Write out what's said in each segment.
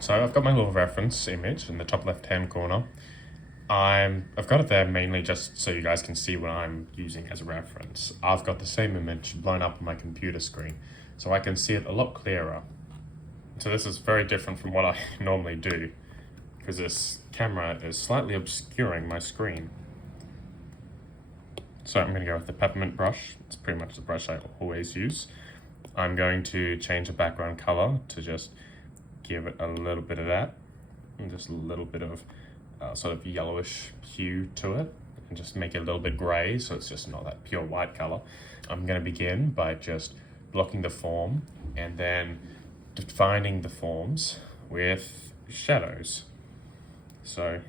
So I've got my little reference image in the top left-hand corner. I've got it there mainly just so you guys can see what I'm using as a reference. I've got the same image blown up on my computer screen, so I can see it a lot clearer. So this is very different from what I normally do, because this camera is slightly obscuring my screen. So I'm going to go with the peppermint brush. It's pretty much the brush I always use. I'm going to change the background color to just give it a little bit of that, and just a little bit of sort of yellowish hue to it, and just make it a little bit gray so it's just not that pure white color. I'm going to begin by just blocking the form and then defining the forms with shadows. So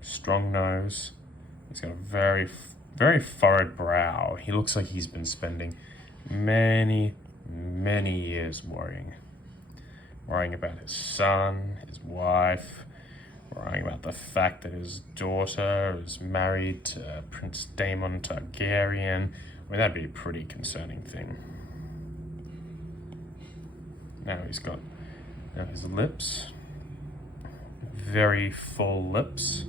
strong nose. He's got a very furrowed brow. He looks like he's been spending many years worrying about his son, his wife, worrying about the fact that his daughter is married to Prince Daemon Targaryen. I mean, that'd be a pretty concerning thing. Now he's got his lips, very full lips.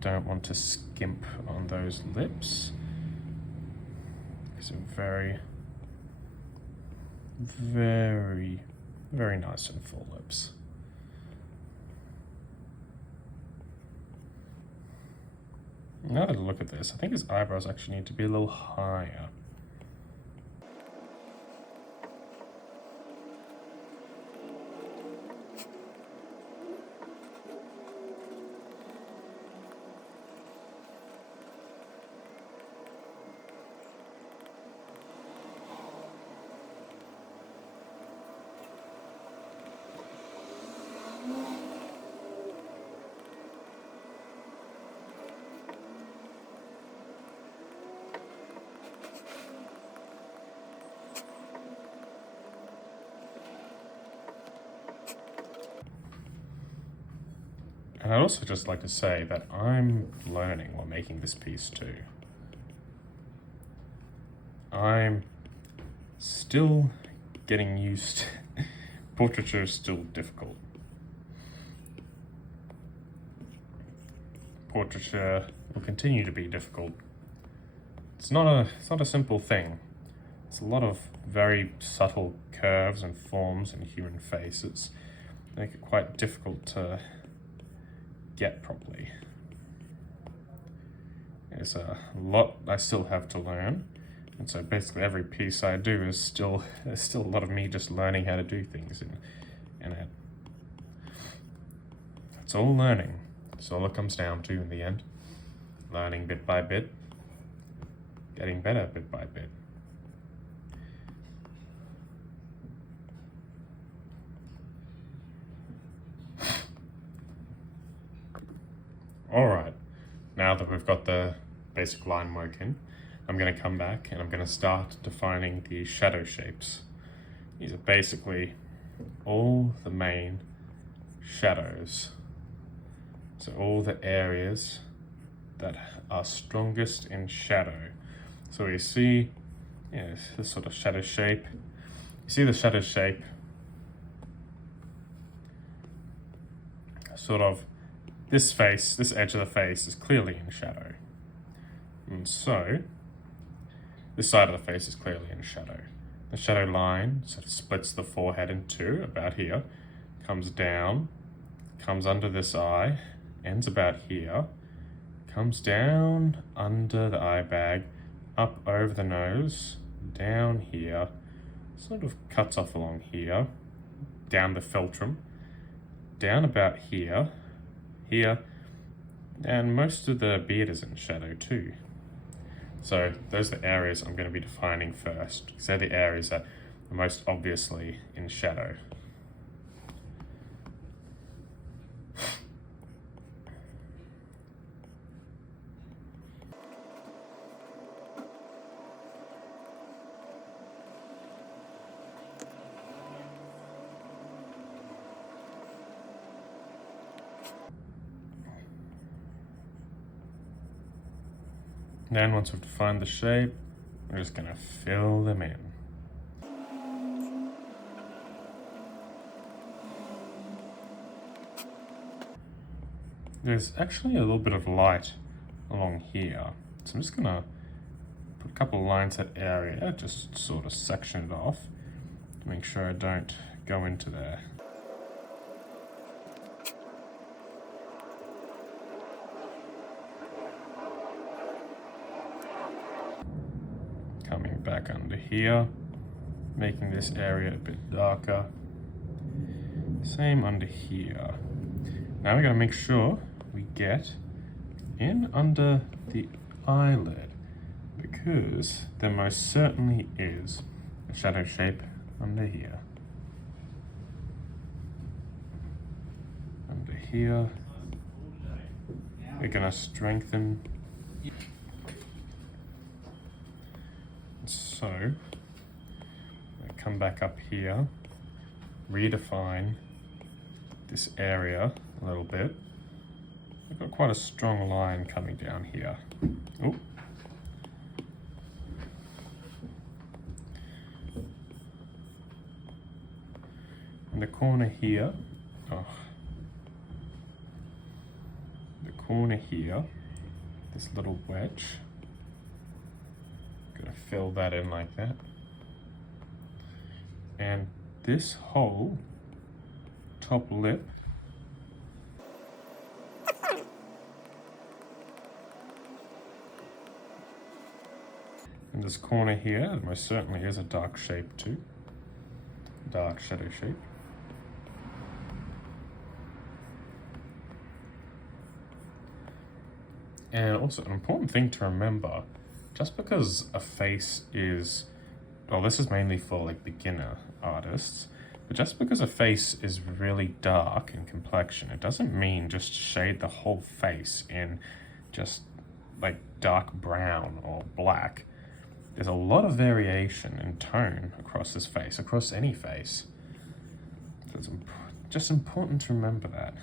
Don't want to skimp on those lips. These are very nice and full lips. Now that I look at this, I think his eyebrows actually need to be a little higher. And I'd also just like to say that I'm learning while making this piece too. I'm still getting used. Portraiture is still difficult. Portraiture will continue to be difficult. It's not a simple thing. It's a lot of very subtle curves and forms in human faces. Make it quite difficult to get properly. There's a lot I still have to learn, and so basically every piece I do is still a lot of me just learning how to do things in it. It's all learning. It's all it comes down to in the end. Learning bit by bit, getting better bit by bit. Alright, now that we've got the basic line work in, I'm going to come back and I'm going to start defining the shadow shapes. These are basically all the main shadows. So all the areas that are strongest in shadow. So we see this sort of shadow shape. You see the shadow shape sort of this edge of the face is clearly in shadow. And so, this side of the face is clearly in shadow. The shadow line sort of splits the forehead in two, about here, comes down, comes under this eye, ends about here, comes down under the eye bag, up over the nose, down here, sort of cuts off along here, down the philtrum, down about here, and most of the beard is in shadow too. So those are the areas I'm going to be defining first, because they're the areas that are most obviously in shadow. Then once we've defined the shape, we're just going to fill them in. There's actually a little bit of light along here, so I'm just going to put a couple of lines at area, just sort of section it off to make sure I don't go into there. Coming back under here, making this area a bit darker. Same under here. Now we're going to make sure we get in under the eyelid, because there most certainly is a shadow shape under here. Under here, we're going to strengthen. So, I come back up here, redefine this area a little bit. We've got quite a strong line coming down here. Oh. In the corner here, this little wedge. Gonna fill that in like that. And this whole top lip in this corner here, there most certainly is a dark shape too. Dark shadow shape. And also an important thing to remember, just because a face is, well, this is mainly for like beginner artists, but just because a face is really dark in complexion, it doesn't mean just shade the whole face in just like dark brown or black. There's a lot of variation in tone across this face, across any face. So it's just important to remember that.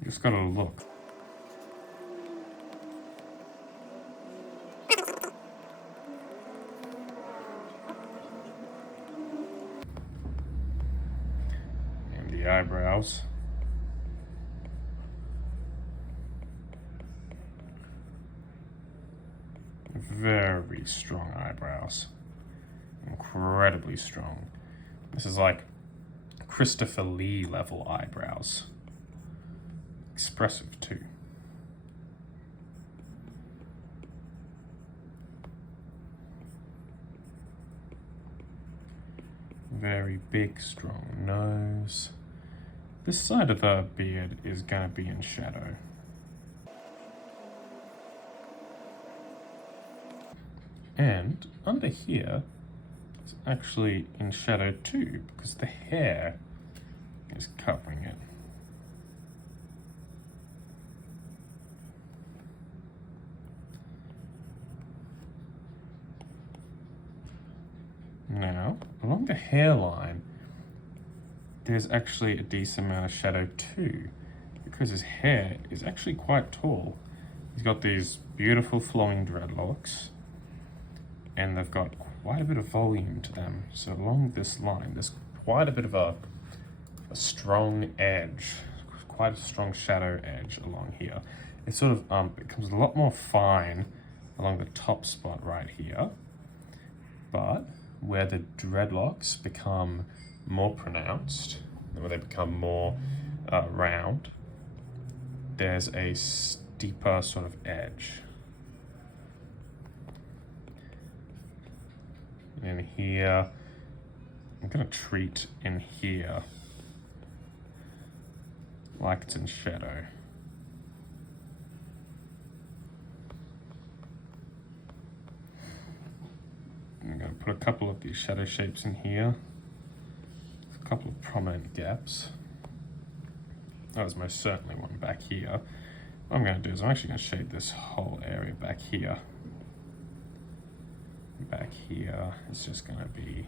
You just gotta look. And the eyebrows. Very strong eyebrows. Incredibly strong. This is like Christopher Lee level eyebrows. Expressive too. Very big, strong nose. This side of the beard is going to be in shadow. And under here, it's actually in shadow too, because the hair is covering it. Now, along the hairline, there's actually a decent amount of shadow too, because his hair is actually quite tall. He's got these beautiful flowing dreadlocks, and they've got quite a bit of volume to them. So along this line, there's quite a bit of a strong edge, quite a strong shadow edge along here. It sort of becomes a lot more fine along the top spot right here, but where the dreadlocks become more pronounced, where they become more round, there's a steeper sort of edge. In here, I'm going to treat in here like it's in shadow. a couple of these shadow shapes in here. A couple of prominent gaps. That was most certainly one back here. What I'm going to do is I'm actually going to shade this whole area back here. Back here is just going to be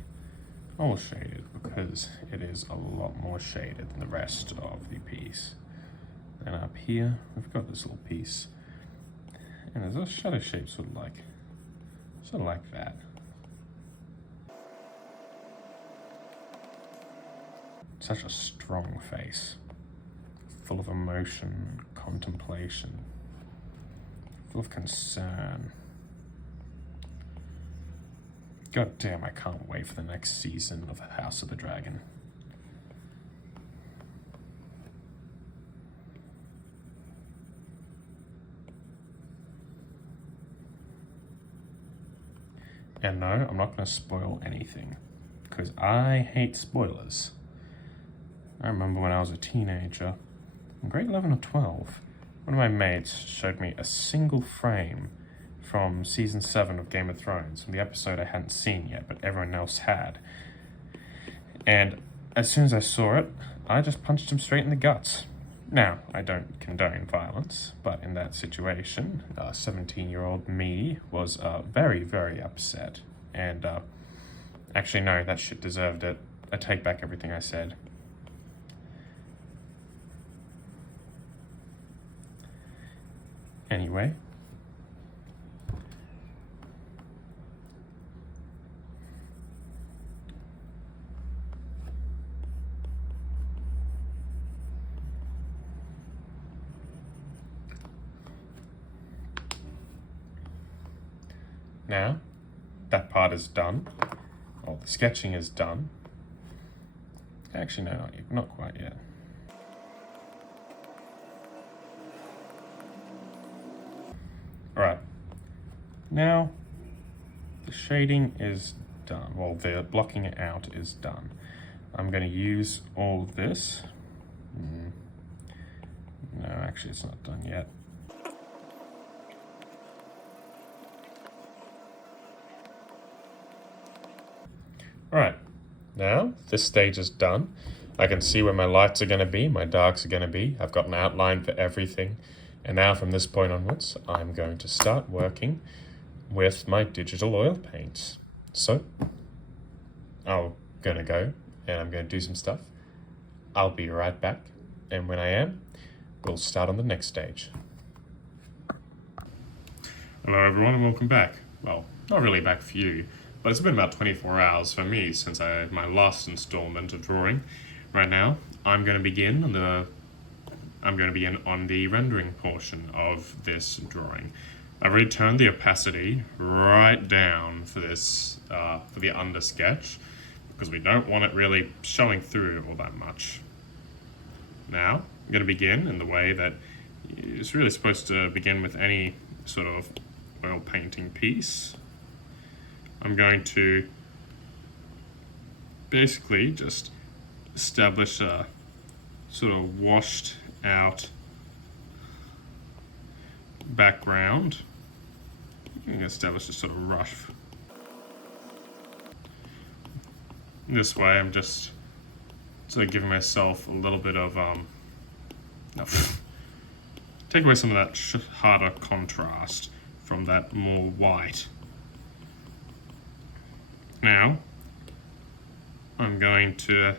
all shaded because it is a lot more shaded than the rest of the piece. And up here, we've got this little piece. And there's a shadow shape sort of like that. Such a strong face. Full of emotion, contemplation, full of concern. God damn, I can't wait for the next season of House of the Dragon. And no, I'm not going to spoil anything, because I hate spoilers. I remember when I was a teenager, in grade 11 or 12, one of my mates showed me a single frame from season 7 of Game of Thrones, from the episode I hadn't seen yet, but everyone else had. And as soon as I saw it, I just punched him straight in the guts. Now, I don't condone violence, but in that situation, 17-year-old me was very, very upset. And actually, no, that shit deserved it. I take back everything I said. Anyway. Now, that part is done. All the sketching is done. Actually, no, not quite yet. Alright. Now, the shading is done. Well, the blocking it out is done. I'm going to use all of this. No, actually, it's not done yet. Alright, now this stage is done. I can see where my lights are going to be, my darks are going to be. I've got an outline for everything. And now from this point onwards, I'm going to start working with my digital oil paints. So, I'm going to go and I'm going to do some stuff. I'll be right back. And when I am, we'll start on the next stage. Hello everyone and welcome back. Well, not really back for you. But it's been about 24 hours for me since I had my last installment of drawing. Right now, I'm going to begin on the rendering portion of this drawing. I've already turned the opacity right down for this, for the under sketch, because we don't want it really showing through all that much. Now, I'm going to begin in the way that it's really supposed to begin with any sort of oil painting piece. I'm going to basically just establish a sort of washed out background. I'm going to establish a sort of rough. This way I'm just sort of giving myself a little bit of, take away some of that harder contrast from that more white. Now, I'm going to sort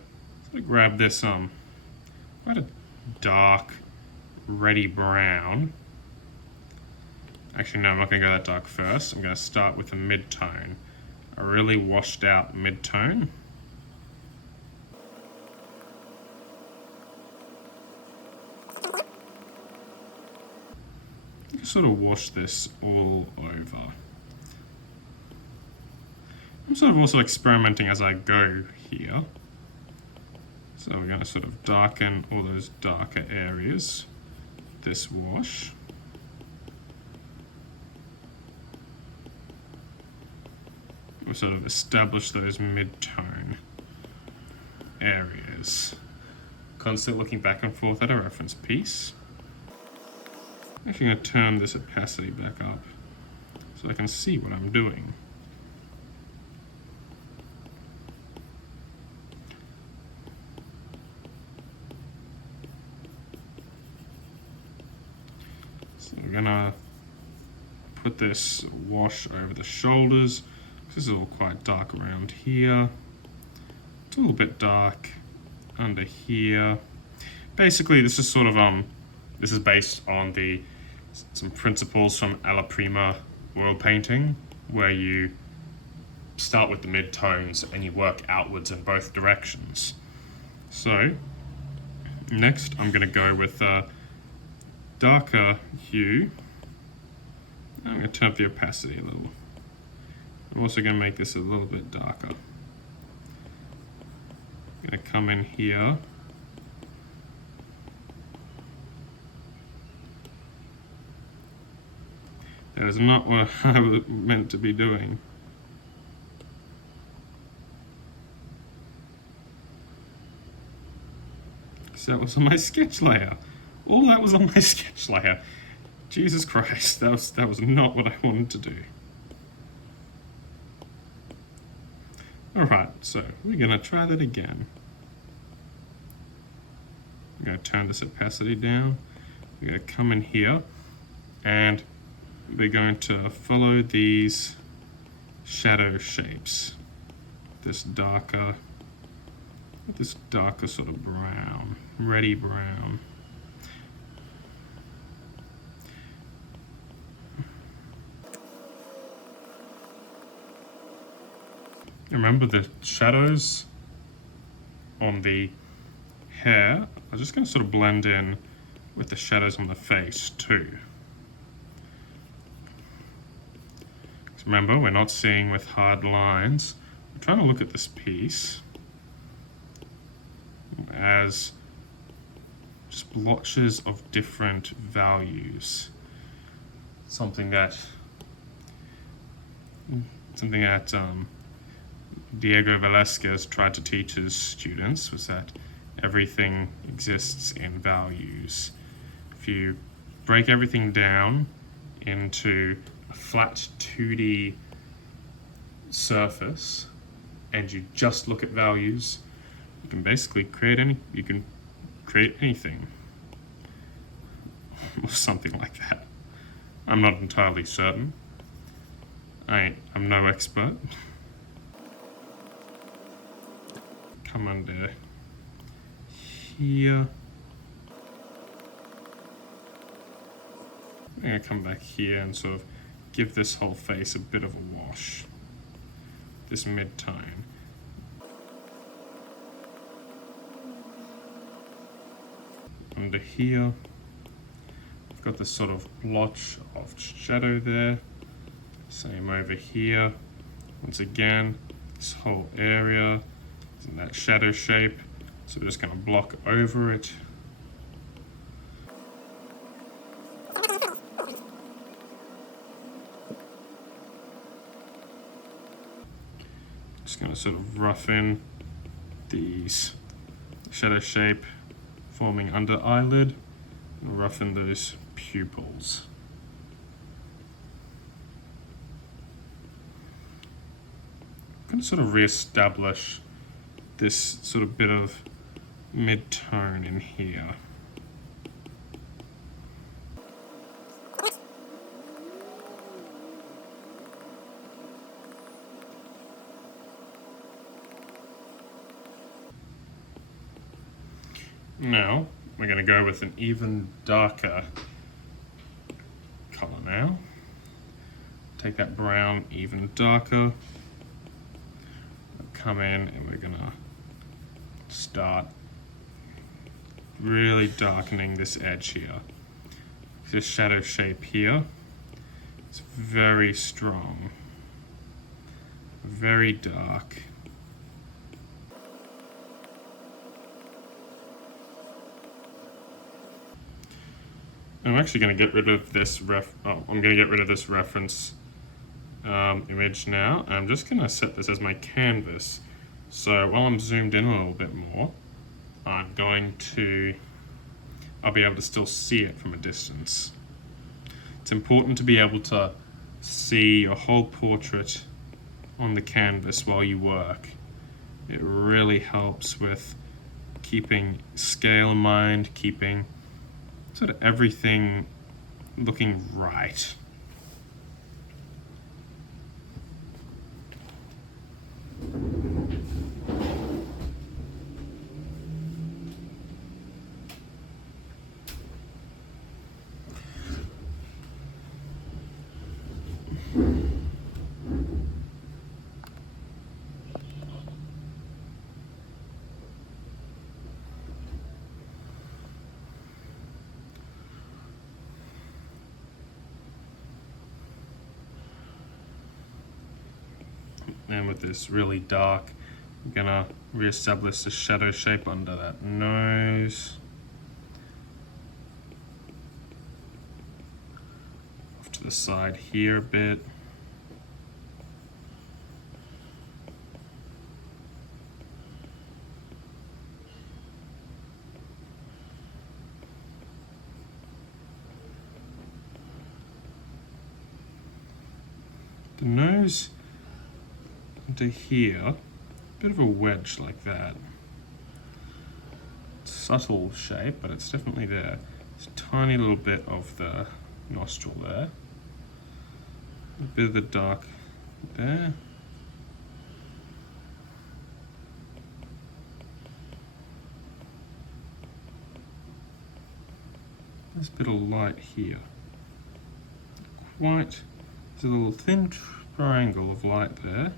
of grab this quite a dark, reddy brown. Actually, no, I'm not going to go that dark first. I'm going to start with a mid-tone, a really washed out mid-tone. Sort of wash this all over. I'm sort of also experimenting as I go here. So we're going to sort of darken all those darker areas with this wash. We'll sort of establish those mid-tone areas. Constantly looking back and forth at a reference piece. I'm actually going to turn this opacity back up so I can see what I'm doing. we're gonna put this wash over the shoulders. This is all quite dark around here. It's a little bit dark under here. Basically, this is sort of this is based on some principles from alla prima oil painting, where you start with the mid-tones and you work outwards in both directions. So next I'm going to go with a darker hue. I'm going to turn up the opacity a little. I'm also going to make this a little bit darker. I'm going to come in here. That is not what I was meant to be doing. So that was on my sketch layer. All that was on my sketch layer. Jesus Christ, that was not what I wanted to do. Alright, so we're gonna try that again. I'm gonna turn this opacity down. We're gonna come in here and we're going to follow these shadow shapes. This darker sort of brown, reddy brown. Remember the shadows on the hair are just going to sort of blend in with the shadows on the face too. Remember, we're not seeing with hard lines. We're trying to look at this piece as splotches of different values. Something that Diego Velázquez tried to teach his students was that everything exists in values. If you break everything down into a flat 2D surface and you just look at values, you can basically create anything or something like that. I'm not entirely certain. I'm no expert. Come under here. I'm gonna come back here and sort of give this whole face a bit of a wash. This mid-tone. Under here, I've got this sort of blotch of shadow there. Same over here. Once again, this whole area is in that shadow shape, so we're just going to block over it. Just going to sort of rough in these shadow shape forming under eyelid and rough in those pupils. I'm going to sort of re-establish this sort of bit of mid-tone in here. Now, we're going to go with an even darker color now. Take that brown even darker. Come in and we're going to start really darkening this edge here. This shadow shape here is very strong, very dark. I'm actually going to get rid of this I'm going to get rid of this reference image now. I'm just going to set this as my canvas. So while I'm zoomed in a little bit more, I'll be able to still see it from a distance. It's important to be able to see your whole portrait on the canvas while you work. It really helps with keeping scale in mind, keeping sort of everything looking right. And with this really dark, I'm gonna reestablish the shadow shape under that nose. Off to the side here a bit. The nose into here, bit of a wedge like that. Subtle shape, but it's definitely there. There's a tiny little bit of the nostril there. A bit of the dark there. There's a bit of light here. There's a little thin triangle of light there.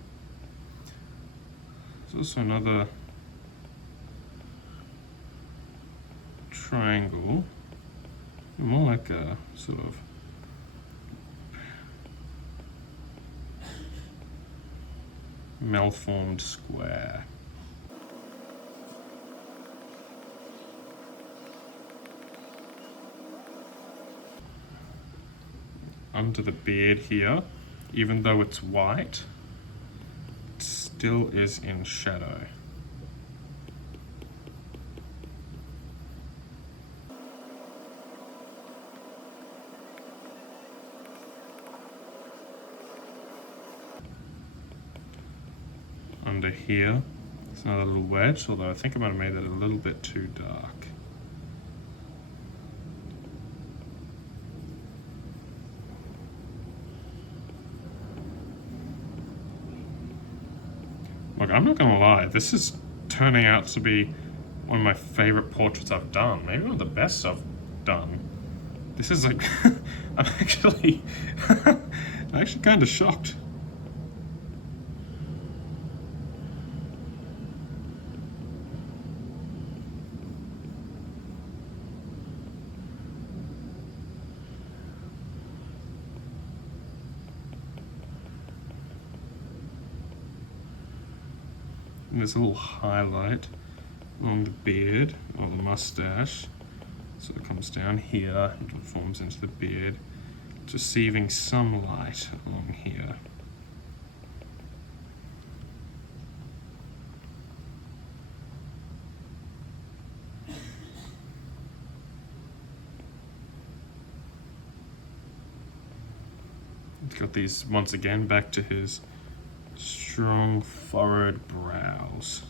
There's also another triangle, more like a sort of malformed square. Under the beard here, even though it's white, it still is in shadow. Under here, there's another little wedge, although I think I might have made that a little bit too dark. Look, I'm not gonna lie, this is turning out to be one of my favorite portraits I've done. Maybe one of the best I've done. This is like, I'm actually kind of shocked. And there's a little highlight along the beard or the mustache. So it comes down here and forms into the beard, receiving some light along here. He's got these, once again, back to his strong furrowed brows.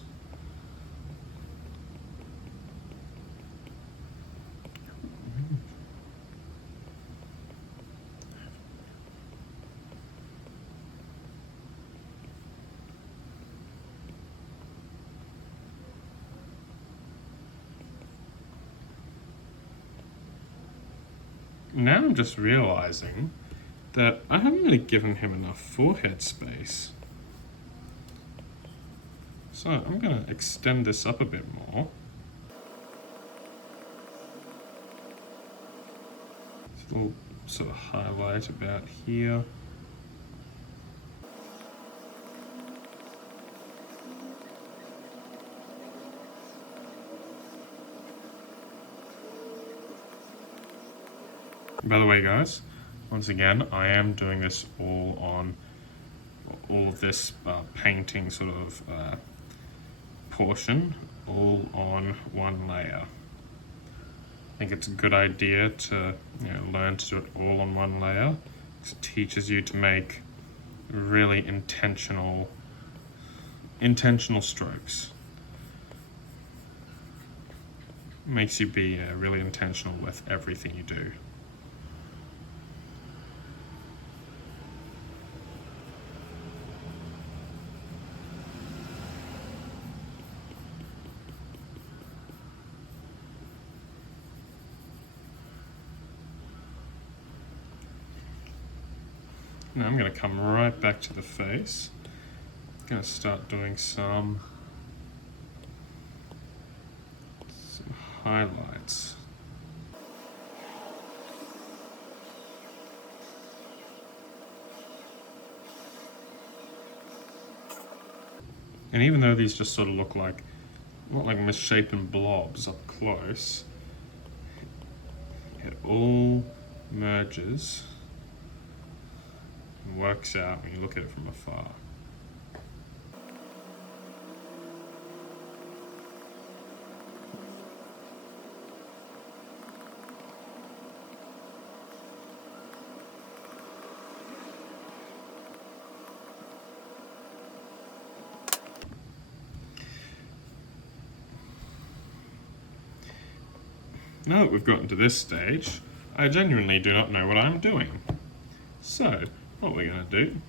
Now I'm just realizing that I haven't really given him enough forehead space. So I'm going to extend this up a bit more. Just a little sort of highlight about here. By the way, guys, once again, I am doing this all of this painting sort of portion all on one layer. I think it's a good idea to learn to do it all on one layer. It teaches you to make really intentional strokes. Makes you be really intentional with everything you do. Now I'm going to come right back to the face. I'm going to start doing some highlights. And even though these just sort of look like, not like misshapen blobs up close, it all merges and works out when you look at it from afar. Now that we've gotten to this stage, I genuinely do not know what I'm doing. So, what we're going to do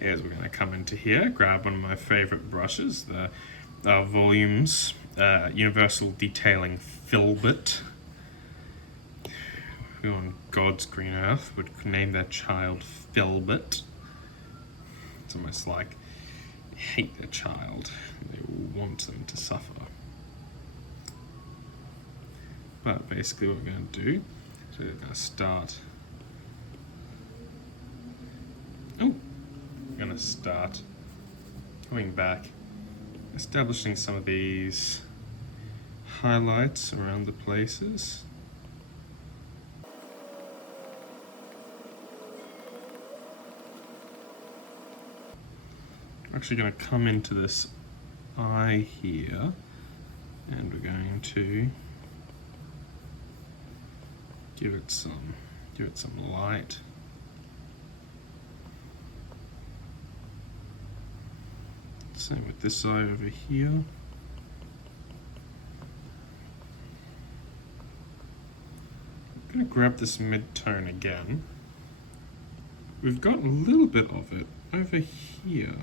is we're going to come into here, grab one of my favourite brushes, the Volume's Universal Detailing Filbert. Who on God's green earth would name their child Filbert? It's almost like they hate their child. They want them to suffer. But basically what we're going to do is we're going to start... We're going to start coming back, establishing some of these highlights around the places. We're actually going to come into this eye here, and we're going to give it some light. Same with this eye over here. I'm going to grab this mid-tone again. We've got a little bit of it over here.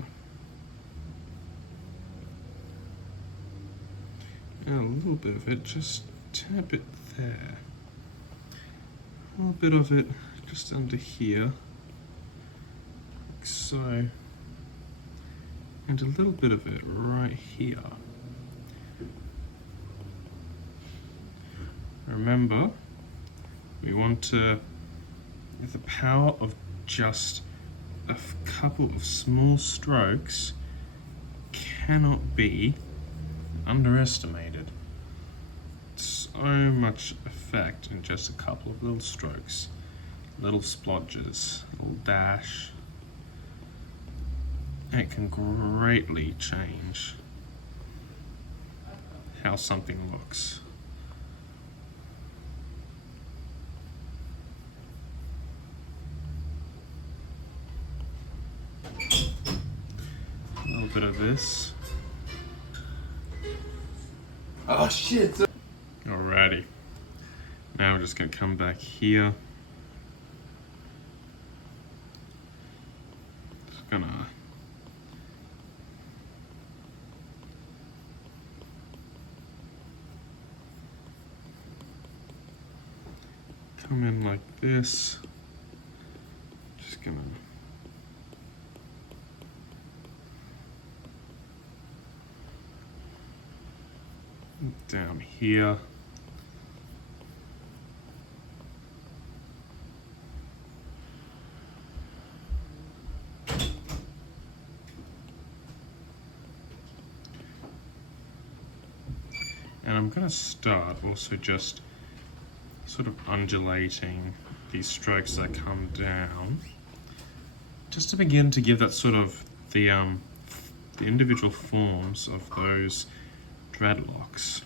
And a little bit of it just a tad bit there. A little bit of it just under here, like so, and a little bit of it right here. Remember, we want to, with the power of just a couple of small strokes, cannot be underestimated. So much effect in just a couple of little strokes, little splodges, little dash. It can greatly change how something looks. A little bit of this. Oh shit! Alrighty. Now we're just going to come back here. Just gonna come in like this. Just gonna down here. And I'm going to start also just sort of undulating these strokes that come down, just to begin to give that sort of the individual forms of those dreadlocks.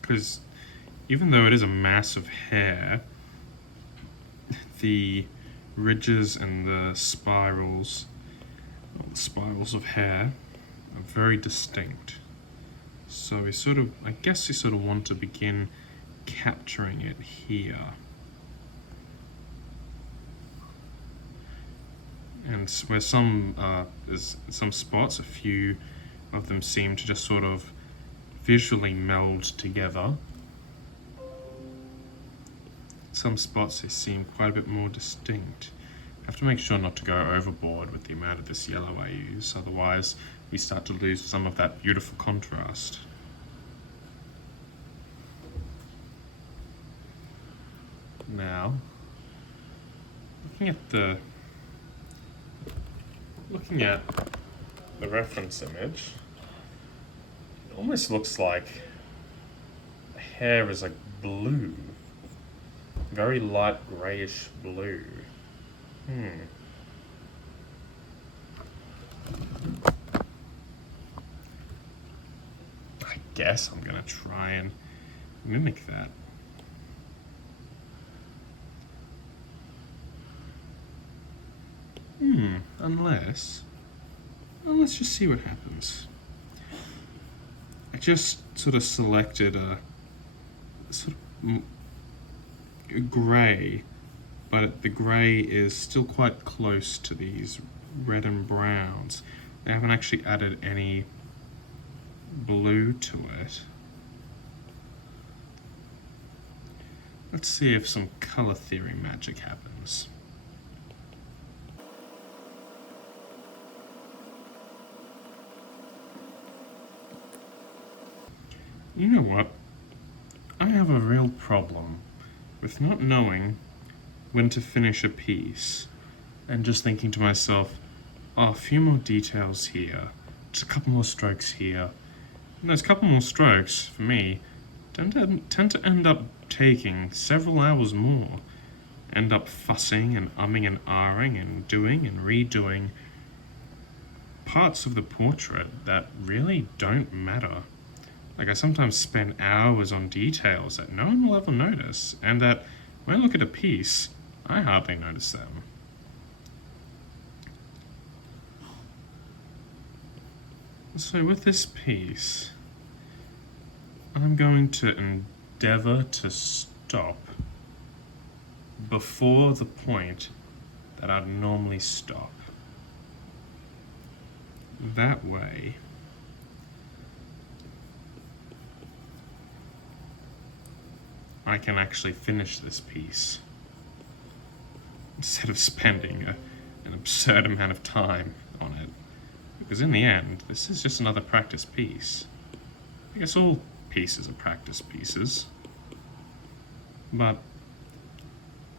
Because even though it is a mass of hair, the ridges and the spirals of hair are very distinct. So we sort of, I guess we sort of want to begin capturing it here. And where there's some spots, a few of them seem to just sort of visually meld together. some spots they seem quite a bit more distinct. I have to make sure not to go overboard with the amount of this yellow I use, otherwise we start to lose some of that beautiful contrast. Now, looking at the reference image, it almost looks like the hair is like blue, very light grayish blue. I guess I'm gonna try and mimic that. Unless... well, let's just see what happens. I just sort of selected a sort of grey, but the grey is still quite close to these red and browns. They haven't actually added any blue to it. Let's see if some color theory magic happens. You know what? I have a real problem with not knowing when to finish a piece and just thinking to myself, oh, a few more details here, just a couple more strokes here. And those couple more strokes, for me, tend to end up taking several hours more. End up fussing and umming and ahhing and doing and redoing parts of the portrait that really don't matter. Like, I sometimes spend hours on details that no one will ever notice, and that when I look at a piece, I hardly notice them. So with this piece, I'm going to endeavor to stop before the point that I'd normally stop. That way, I can actually finish this piece instead of spending an absurd amount of time on it. Because in the end, this is just another practice piece. I guess all pieces are practice pieces. But